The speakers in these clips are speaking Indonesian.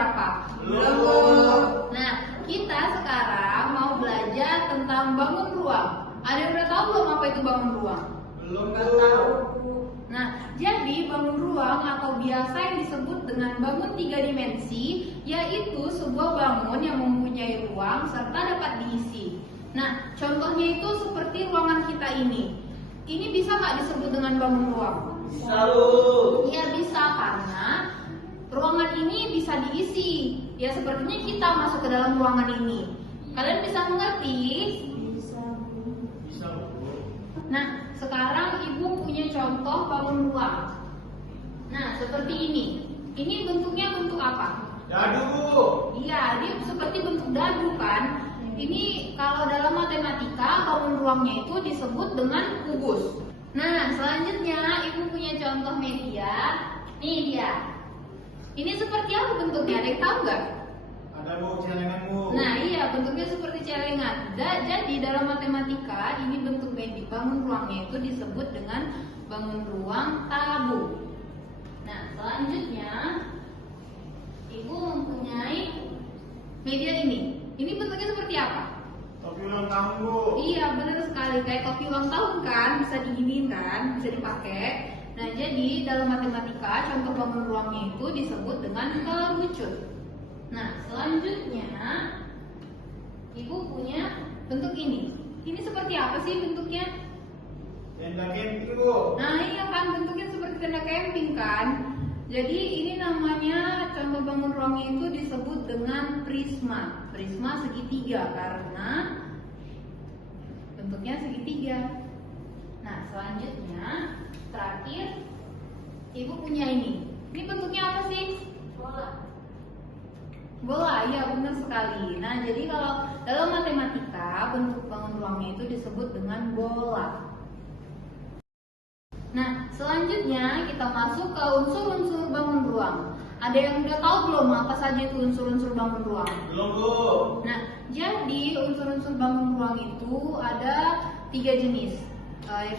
apa? Belum. Nah, kita sekarang mau belajar tentang bangun ruang. Ada yang udah tahu belum apa itu bangun ruang? Belum Nggak tahu. Nah, jadi bangun ruang atau biasa yang disebut dengan bangun 3 dimensi, yaitu sebuah bangun yang mempunyai ruang serta dapat diisi. Nah, contohnya itu seperti ruangan kita ini. Ini bisa nggak disebut dengan bangun ruang? Bisa lu. Iya bisa, karena ruangan ini bisa diisi. Ya sepertinya kita masuk ke dalam ruangan ini. Kalian bisa mengerti? Bisa lu. Nah, sekarang ibu punya contoh bangun ruang. Nah, seperti ini. Ini bentuknya bentuk apa? Dadu. Iya, dia seperti bentuk dadu kan? Ini kalau dalam matematika bangun ruangnya itu disebut dengan kubus. Nah, selanjutnya ibu punya contoh media. Nih dia. Ini seperti apa bentuknya? Ada yang tahu nggak? Ada bu celenganmu. Nah, iya bentuknya seperti celengan. Jadi dalam matematika ini bentuk media bangun ruangnya itu disebut dengan bangun ruang tabu. Nah, selanjutnya ibu mempunyai media ini. Ini bentuknya seperti apa? Topi ulang tahun bu. Iya, benar sekali. Kayak topi ulang tahun kan, bisa diginiin kan, bisa dipakai. Nah, jadi dalam matematika contoh bangun ruangnya itu disebut dengan kerucut. Nah, selanjutnya ibu punya bentuk ini. Ini seperti apa sih bentuknya? Tenda camping bu. Nah, iya kan bentuknya seperti tenda camping kan. Jadi ini namanya contoh bangun ruangnya itu disebut dengan prisma. Prisma segitiga karena bentuknya segitiga. Nah, selanjutnya terakhir ibu punya ini. Ini bentuknya apa sih? Bola. Bola, iya benar sekali. Nah, jadi kalau dalam matematika bentuk bangun ruangnya itu disebut dengan bola. Nah, selanjutnya kita masuk ke unsur-unsur bangun ruang. Ada yang udah tahu belum apa saja itu unsur-unsur bangun ruang? Belum bu. Nah, jadi unsur-unsur bangun ruang itu ada 3 jenis.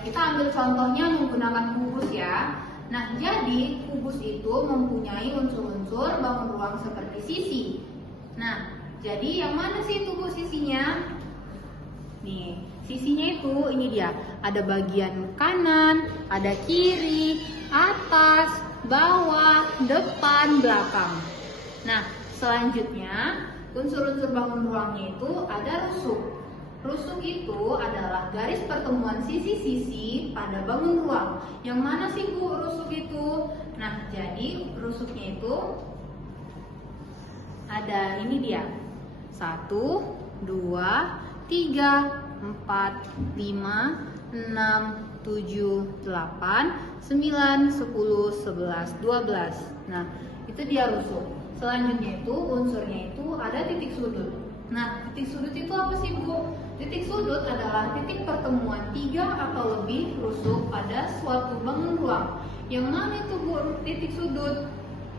Kita ambil contohnya menggunakan kubus ya. Nah, jadi kubus itu mempunyai unsur-unsur bangun ruang seperti sisi. Nah, jadi yang mana sih itu bu sisinya? Nih, sisinya itu ini dia. Ada bagian kanan, ada kiri, atas, bawah, depan, belakang. Nah, selanjutnya unsur-unsur bangun ruangnya itu ada rusuk. Rusuk itu adalah garis pertemuan sisi-sisi pada bangun ruang. Yang mana sih bu rusuk itu? Nah, jadi rusuknya itu ada ini dia. 1, 2, 3, 4, 5, 6, 7, 8, 9, 10, 11, 12. Nah, itu dia rusuk. Selanjutnya itu unsurnya itu ada titik sudut. Nah, titik sudut itu apa sih bu? Titik sudut adalah titik pertemuan 3 atau lebih rusuk pada suatu bangun ruang. Yang mana itu bu titik sudut?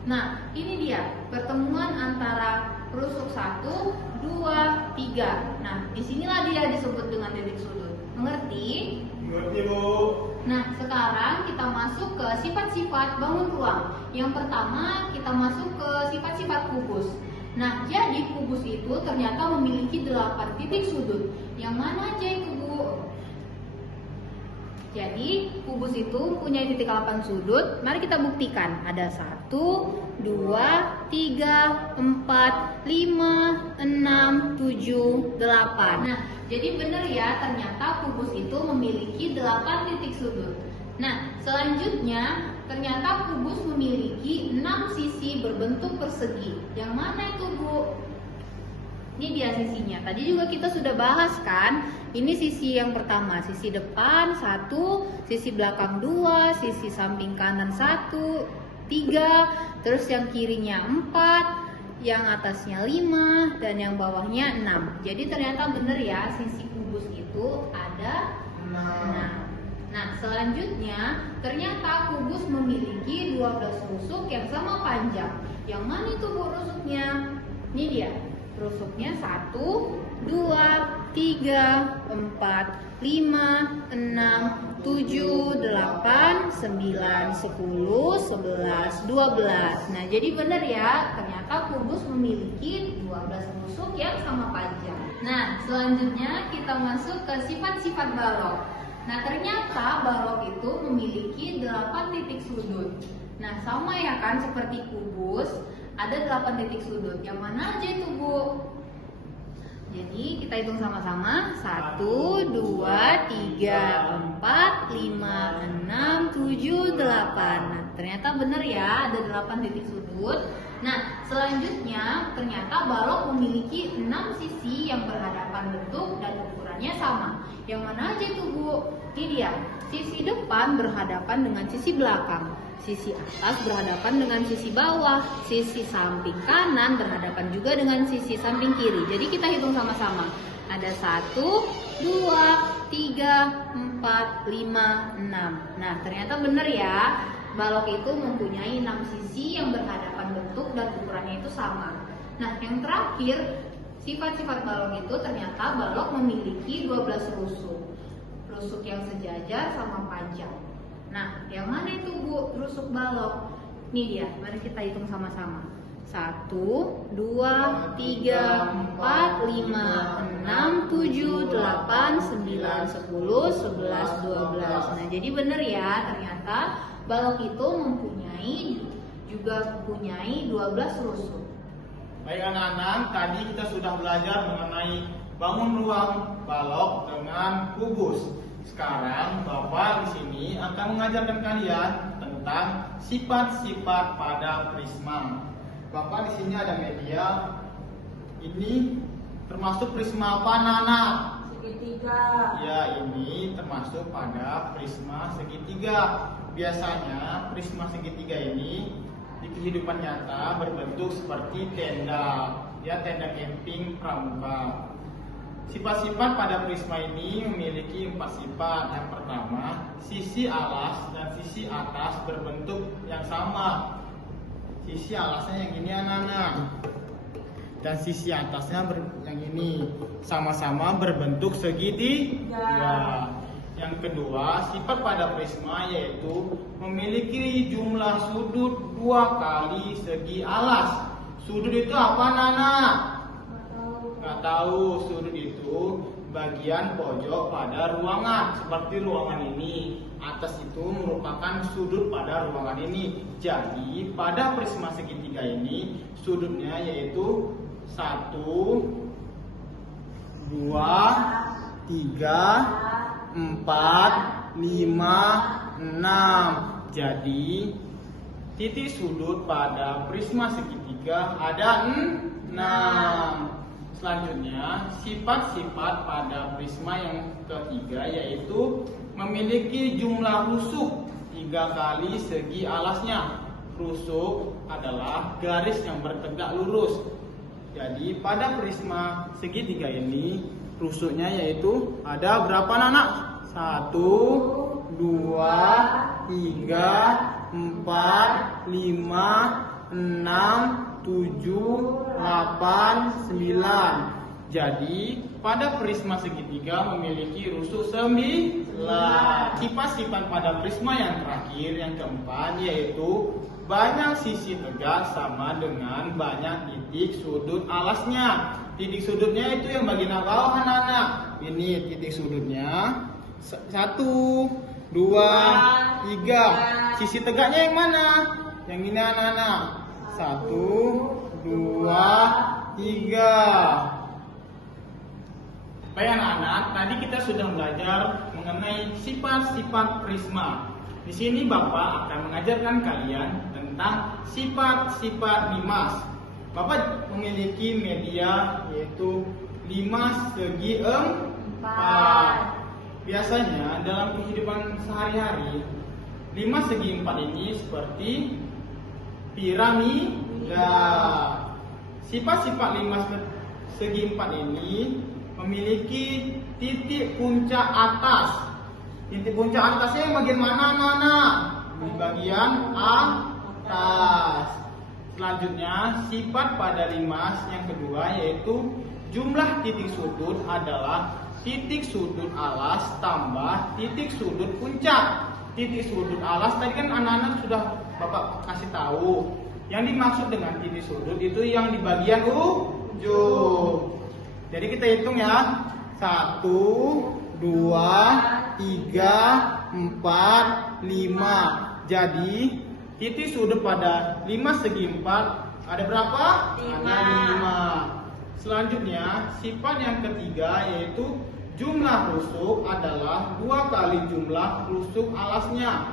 Nah, ini dia pertemuan antara rusuk 1, 2, 3. Nah, disinilah dia disebut dengan titik sudut. Mengerti? Mengerti bu. Nah, sekarang kita masuk ke sifat-sifat bangun ruang. Yang pertama, kita masuk ke sifat-sifat kubus. Nah, jadi kubus itu ternyata memiliki 8 titik sudut. Yang mana aja itu, Bu? Jadi, kubus itu punya titik 8 sudut. Mari kita buktikan. Ada 1, 2, 3, 4, 5, 6, 7, 8. Nah, jadi benar ya, ternyata kubus itu memiliki 8 titik sudut. Nah, selanjutnya ternyata kubus memiliki 6 sisi berbentuk persegi. Yang mana itu, Bu? Ini dia sisinya. Tadi juga kita sudah bahas kan? Ini sisi yang pertama, sisi depan 1, sisi belakang 2, sisi samping kanan 1, 3, terus yang kirinya 4, yang atasnya 5, dan yang bawahnya 6. Jadi ternyata benar ya, sisi kubus itu ada 6. Nah, selanjutnya ternyata kubus memiliki 12 rusuk yang sama panjang. Yang mana itu Bu rusuknya? Ini dia. Rusuknya 1, 2, 3, 4, 5, 6, 7, 8, 9, 10, 11, 12. Nah, jadi benar ya, ternyata kubus memiliki 12 rusuk yang sama panjang. Nah, selanjutnya kita masuk ke sifat-sifat balok. Nah, ternyata balok itu memiliki 8 titik sudut. Nah, sama ya kan seperti kubus, ada 8 titik sudut. Yang mana aja itu, Bu? Jadi kita hitung sama-sama. 1, 2, 3, 4, 5, 6, 7, 8. Nah, ternyata benar ya, ada 8 titik sudut. Nah, selanjutnya ternyata balok memiliki 6 sisi yang berhadapan bentuk dan ukurannya sama. Yang mana aja itu, Bu? Ini dia. Sisi depan berhadapan dengan sisi belakang. Sisi atas berhadapan dengan sisi bawah, sisi samping kanan berhadapan juga dengan sisi samping kiri. Jadi kita hitung sama-sama. Ada 1, 2, 3, 4, 5, 6. Nah, ternyata benar ya. Balok itu mempunyai 6 sisi yang berhadapan bentuk dan ukurannya itu sama. Nah, yang terakhir, sifat-sifat balok itu ternyata balok memiliki 12 rusuk. Rusuk yang sejajar sama panjang. Nah, yang mana itu, Bu, rusuk balok? Nih dia, mari kita hitung sama-sama. 1, 2, 3, 4, 5, 6, 7, 8, 9, 10, 11, 12. Nah, jadi benar ya, ternyata balok itu mempunyai 12 rusuk. Baik anak-anak, tadi kita sudah belajar mengenai bangun ruang balok dengan kubus. Sekarang Bapak di sini akan mengajarkan kalian tentang sifat-sifat pada prisma. Bapak di sini ada media. Ini termasuk prisma apa, Nana? Segitiga. Ya, ini termasuk pada prisma segitiga. Biasanya prisma segitiga ini di kehidupan nyata berbentuk seperti tenda, ya, tenda camping pramuka. Sifat-sifat pada prisma ini memiliki 4 sifat. Yang pertama, sisi alas dan sisi atas berbentuk yang sama. Sisi alasnya yang ini, anak-anak, dan sisi atasnya yang ini, sama-sama berbentuk segitiga. Yang kedua, sifat pada prisma yaitu memiliki jumlah sudut 2 kali segi alas. Sudut itu apa, Nana? Nggak tahu. Sudut itu bagian pojok pada ruangan. Seperti ruangan ini, atas itu merupakan sudut pada ruangan ini. Jadi pada prisma segitiga ini sudutnya yaitu 1, 2, 3, 4, 5, 6. Jadi titik sudut pada prisma segitiga ada 6. Selanjutnya, sifat-sifat pada prisma yang ketiga yaitu memiliki jumlah rusuk 3 kali segi alasnya. Rusuk adalah garis yang bertegak lurus. Jadi pada prisma segitiga ini rusuknya yaitu ada berapa, Anak? 1, 2, 3, 4, 5, 6, 7, 8, 9. Jadi pada prisma segitiga memiliki rusuk 9. Sifat-sifat pada prisma yang terakhir, yang keempat, yaitu banyak sisi tegak sama dengan banyak titik sudut alasnya. Titik sudutnya itu yang bagian bawah, anak-anak. Ini titik sudutnya 1, 2, 3. Sisi tegaknya yang mana? Yang ini, anak-anak. 1, 2, 3. Baik anak-anak, tadi kita sudah belajar mengenai sifat-sifat prisma. Di sini Bapak akan mengajarkan kalian tentang sifat-sifat limas. Bapak memiliki media yaitu limas segi 4. Biasanya dalam kehidupan sehari-hari, limas segi 4 ini seperti piramida. Sifat-sifat limas segi 4 ini memiliki titik puncak atas. Titik puncak atasnya yang bagian mana? Di bagian atas. Selanjutnya, sifat pada limas yang kedua yaitu jumlah titik sudut adalah titik sudut alas tambah titik sudut puncak. Titik sudut alas tadi kan anak-anak sudah Bapak kasih tahu. Yang dimaksud dengan titik sudut itu yang di bagian ujung. Jadi kita hitung ya. 1, 2, 3, 4, 5. Jadi titik sudut pada 5 segi 4 ada berapa? 5. Ada 5. Selanjutnya sifat yang ketiga yaitu jumlah rusuk adalah 2 kali jumlah rusuk alasnya.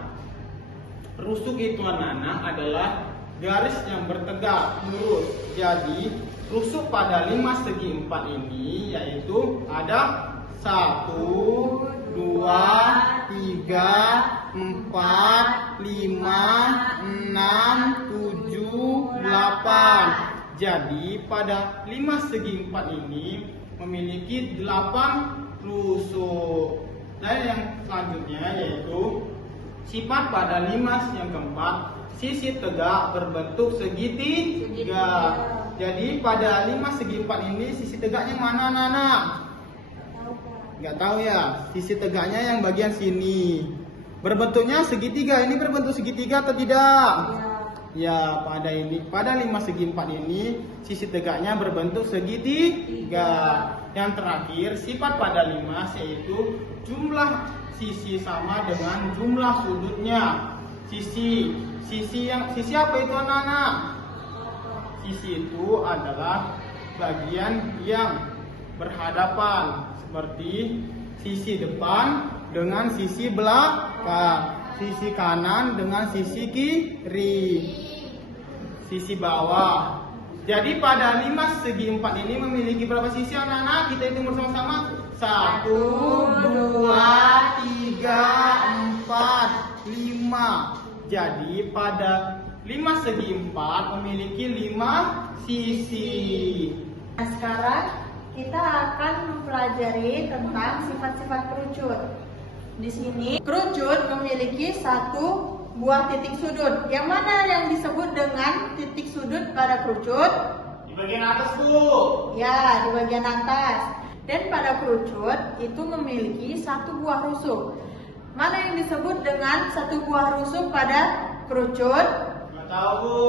Rusuk itu anak-anak adalah garis yang bertegak lurus. Jadi rusuk pada 5 segi 4 ini yaitu ada 1, 2, 3, 4, 5, 6, 7, 8. Jadi pada 5 segi 4 ini memiliki 8 rusuk. Dan yang selanjutnya yaitu sifat pada 5 yang keempat, sisi tegak berbentuk segitiga. Jadi pada 5 segi 4 ini sisi tegaknya mana anak-anak? Nggak tahu ya. Sisi tegaknya yang bagian sini. Berbentuknya segitiga. Ini berbentuk segitiga atau tidak? Ya, pada 5 segi 4 ini sisi tegaknya berbentuk segitiga. Yang terakhir, sifat pada 5 yaitu jumlah sisi sama dengan jumlah sudutnya. Sisi apa itu anak-anak? Sisi itu adalah bagian yang berhadapan, seperti sisi depan dengan sisi belakang, sisi kanan dengan sisi kiri, sisi bawah. Jadi pada 5 segi 4 ini memiliki berapa sisi anak-anak? Kita hitung bersama-sama. 1, 2, 3, 4, 5. Jadi pada 5 segi 4 memiliki 5 sisi. Nah, sekarang kita akan mempelajari tentang sifat-sifat kerucut. Di sini kerucut memiliki 1 buah titik sudut. Yang mana yang disebut dengan titik sudut pada kerucut? Di bagian atas, Bu. Ya, di bagian atas. Dan pada kerucut itu memiliki 1 buah rusuk. Mana yang disebut dengan 1 buah rusuk pada kerucut? Nggak tahu, Bu.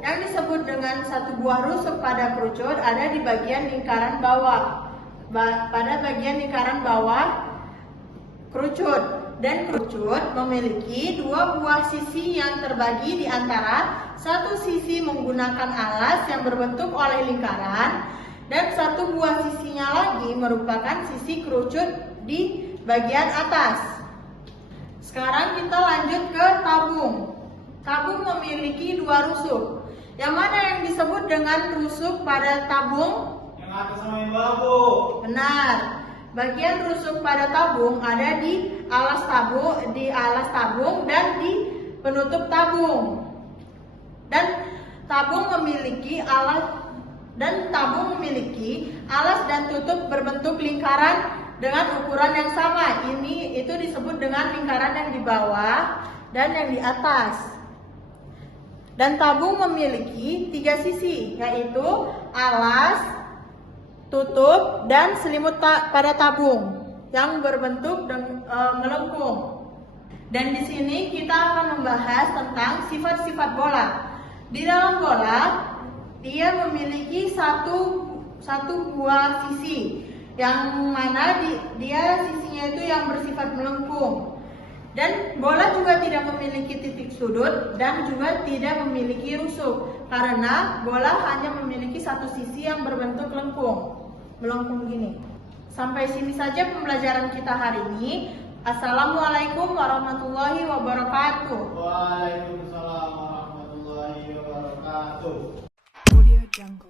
Yang disebut dengan 1 buah rusuk pada kerucut ada di bagian lingkaran bawah. Pada bagian lingkaran bawah kerucut. Dan kerucut memiliki 2 buah sisi yang terbagi di antara 1 sisi menggunakan alas yang berbentuk oleh lingkaran dan 1 buah sisinya lagi merupakan sisi kerucut di bagian atas. Sekarang kita lanjut ke tabung. Tabung memiliki 2 rusuk. Yang mana yang disebut dengan rusuk pada tabung? Yang atas sama yang bawah, Bu. Benar. Bagian rusuk pada tabung ada di alas tabung dan di penutup tabung. Dan tabung memiliki alas dan tutup berbentuk lingkaran dengan ukuran yang sama. Itu disebut dengan lingkaran yang di bawah dan yang di atas. Dan tabung memiliki 3 sisi, yaitu alas, tutup, dan selimut pada tabung yang berbentuk melengkung. Dan di sini kita akan membahas tentang sifat-sifat bola. Di dalam bola, dia memiliki satu buah sisi, yang mana dia sisinya itu yang bersifat melengkung. Dan bola juga tidak memiliki titik sudut dan juga tidak memiliki rusuk, karena bola hanya memiliki 1 sisi yang berbentuk melengkung gini. Sampai sini saja pembelajaran kita hari ini. Assalamualaikum warahmatullahi wabarakatuh. Waalaikumsalam warahmatullahi wabarakatuh. Audio Jungle.